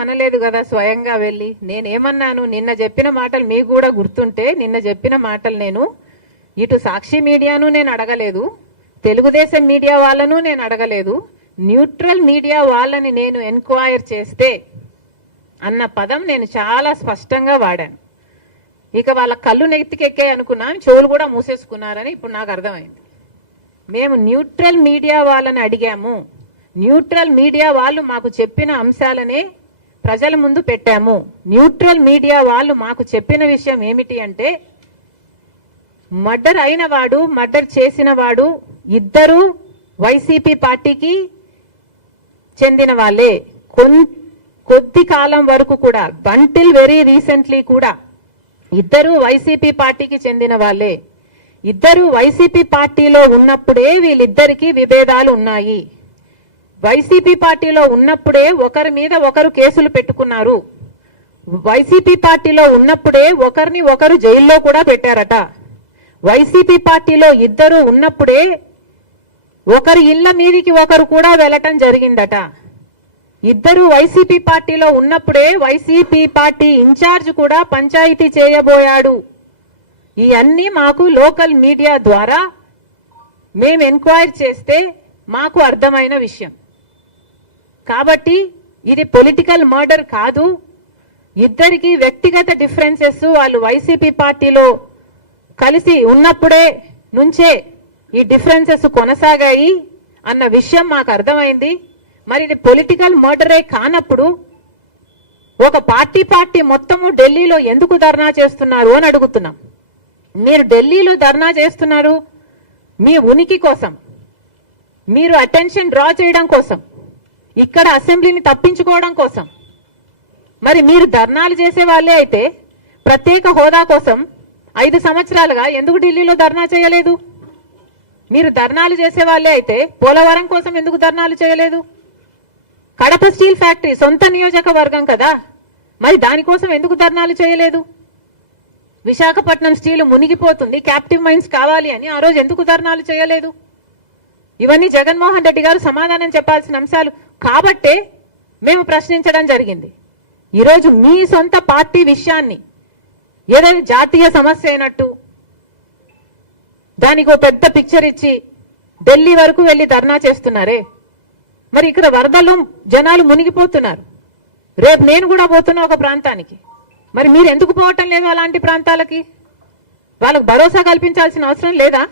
అనలేదు కదా స్వయంగా వెళ్ళి. నేనేమన్నాను, నిన్న చెప్పిన మాటలు మీకు కూడా గుర్తుంటే, నిన్న చెప్పిన మాటలు నేను ఇటు సాక్షి మీడియాను నేను అడగలేదు, తెలుగుదేశం మీడియా వాళ్ళను నేను అడగలేదు, న్యూట్రల్ మీడియా వాళ్ళని నేను ఎంక్వైర్ చేస్తే అన్న పదం నేను చాలా స్పష్టంగా వాడాను. ఇక వాళ్ళ కళ్ళు నెత్తికెక్కే అనుకున్నాను, చెవులు కూడా మూసేసుకున్నారని ఇప్పుడు నాకు అర్థమైంది. మేము న్యూట్రల్ మీడియా వాళ్ళని అడిగాము, న్యూట్రల్ మీడియా వాళ్ళు మాకు చెప్పిన అంశాలనే ప్రజల ముందు పెట్టాము. న్యూట్రల్ మీడియా వాళ్ళు మాకు చెప్పిన విషయం ఏమిటి అంటే, మర్డర్ అయిన వాడు, మర్డర్ చేసిన వాడు ఇద్దరు వైసీపీ పార్టీకి చెందిన వాళ్ళే. కొద్ది కాలం వరకు కూడా, అంటిల్ వెరీ రీసెంట్లీ కూడా ఇద్దరు వైసీపీ పార్టీకి చెందిన వాళ్ళే. ఇద్దరు వైసీపీ పార్టీలో ఉన్నప్పుడే వీళ్ళిద్దరికీ విభేదాలు ఉన్నాయి. వైసీపీ పార్టీలో ఉన్నప్పుడే ఒకరి మీద ఒకరు కేసులు పెట్టుకున్నారు. వైసీపీ పార్టీలో ఉన్నప్పుడే ఒకరిని ఒకరు జైల్లో కూడా పెట్టారట. వైసీపీ పార్టీలో ఇద్దరు ఉన్నప్పుడే ఒకరి ఇళ్ల మీదికి ఒకరు కూడా వెళ్ళటం జరిగిందట. ఇద్దరు వైసీపీ పార్టీలో ఉన్నప్పుడే వైసీపీ పార్టీ ఇన్ఛార్జ్ కూడా పంచాయతీ చేయబోయాడు. ఇవన్నీ మాకు లోకల్ మీడియా ద్వారా మేము ఎంక్వైరీ చేస్తే మాకు అర్థమైన విషయం. కాబట్టి ఇది పొలిటికల్ మర్డర్ కాదు. ఇద్దరికి వ్యక్తిగత డిఫరెన్సెస్, వాళ్ళు వైసీపీ పార్టీలో కలిసి ఉన్నప్పుడే నుంచే ఈ డిఫరెన్సెస్ కొనసాగాయి అన్న విషయం మాకు అర్థమైంది. మరి ఇది పొలిటికల్ మర్డరే కానప్పుడు ఒక పార్టీ మొత్తము ఢిల్లీలో ఎందుకు ధర్నా చేస్తున్నారు అని అడుగుతున్నాం. మీరు ఢిల్లీలో ధర్నా చేస్తున్నారు మీ ఉనికి కోసం, మీరు అటెన్షన్ డ్రా చేయడం కోసం, ఇక్కడ అసెంబ్లీని తప్పించుకోవడం కోసం. మరి మీరు ధర్నాలు చేసే వాళ్ళే అయితే ప్రత్యేక హోదా కోసం 5 సంవత్సరాలుగా ఎందుకు ఢిల్లీలో ధర్నా చేయలేదు? మీరు ధర్నాలు చేసే వాళ్ళే అయితే పోలవరం కోసం ఎందుకు ధర్నాలు చేయలేదు? కడప స్టీల్ ఫ్యాక్టరీ సొంత నియోజకవర్గం కదా, మరి దానికోసం ఎందుకు ధర్నాలు చేయలేదు? విశాఖపట్నం స్టీల్ మునిగిపోతుంది, క్యాప్టివ్ మైన్స్ కావాలి అని ఆ రోజు ఎందుకు ధర్నాలు చేయలేదు? ఇవన్నీ జగన్మోహన్ రెడ్డి గారు సమాధానం చెప్పాల్సిన అంశాలు కాబట్టే మేము ప్రశ్నించడం జరిగింది. ఈరోజు మీ సొంత పార్టీ విషయాన్ని ఏదైనా జాతీయ సమస్య అయినట్టు దానికి ఒక పెద్ద పిక్చర్ ఇచ్చి ఢిల్లీ వరకు వెళ్లి ధర్నా చేస్తున్నారే. మరి ఇక్కడ వరదల్లో జనాలు మునిగిపోతున్నారు. రేపు నేను కూడా పోతున్నా ఒక ప్రాంతానికి, మరి మీరు ఎందుకు పోవటం లేదు అలాంటి ప్రాంతాలకి? వాళ్ళకు భరోసా కల్పించాల్సిన అవసరం లేదా?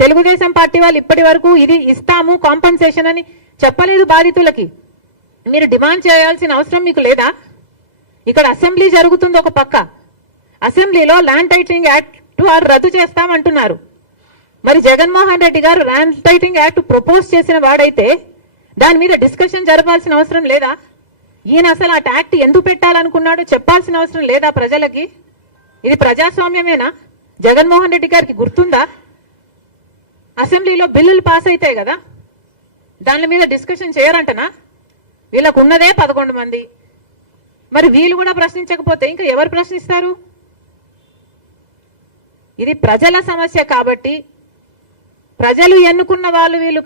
తెలుగుదేశం పార్టీ వాళ్ళు ఇప్పటి వరకు ఇది ఇస్తాము కాంపన్సేషన్ అని చెప్పలేదు బాధితులకి. మీరు డిమాండ్ చేయాల్సిన అవసరం మీకు లేదా? ఇక్కడ అసెంబ్లీ జరుగుతుంది ఒక పక్క, అసెంబ్లీలో ల్యాండ్ టైటిలింగ్ యాక్ట్ రద్దు చేస్తామంటున్నారు. మరి జగన్మోహన్ రెడ్డి గారు ల్యాండ్ టైటిలింగ్ యాక్ట్ ప్రపోజ్ చేసిన వాడైతే దాని మీద డిస్కషన్ జరపాల్సిన అవసరం లేదా? ఈయన అసలు ఆ యాక్ట్ ఎందుకు పెట్టాలనుకున్నాడో చెప్పాల్సిన అవసరం లేదా ప్రజలకి? ఇది ప్రజాస్వామ్యమేనా? జగన్మోహన్ రెడ్డి గారికి గుర్తుందా? అసెంబ్లీలో బిల్లులు పాస్ అవుతాయి కదా, దాని మీద డిస్కషన్ చేయరంటనా? వీళ్ళకు ఉన్నదే 11 మంది, మరి వీళ్ళు కూడా ప్రశ్నించకపోతే ఇంకా ఎవరు ప్రశ్నిస్తారు? ఇది ప్రజల సమస్య కాబట్టి, ప్రజలు ఎన్నుకున్న వాళ్ళు వీళ్ళు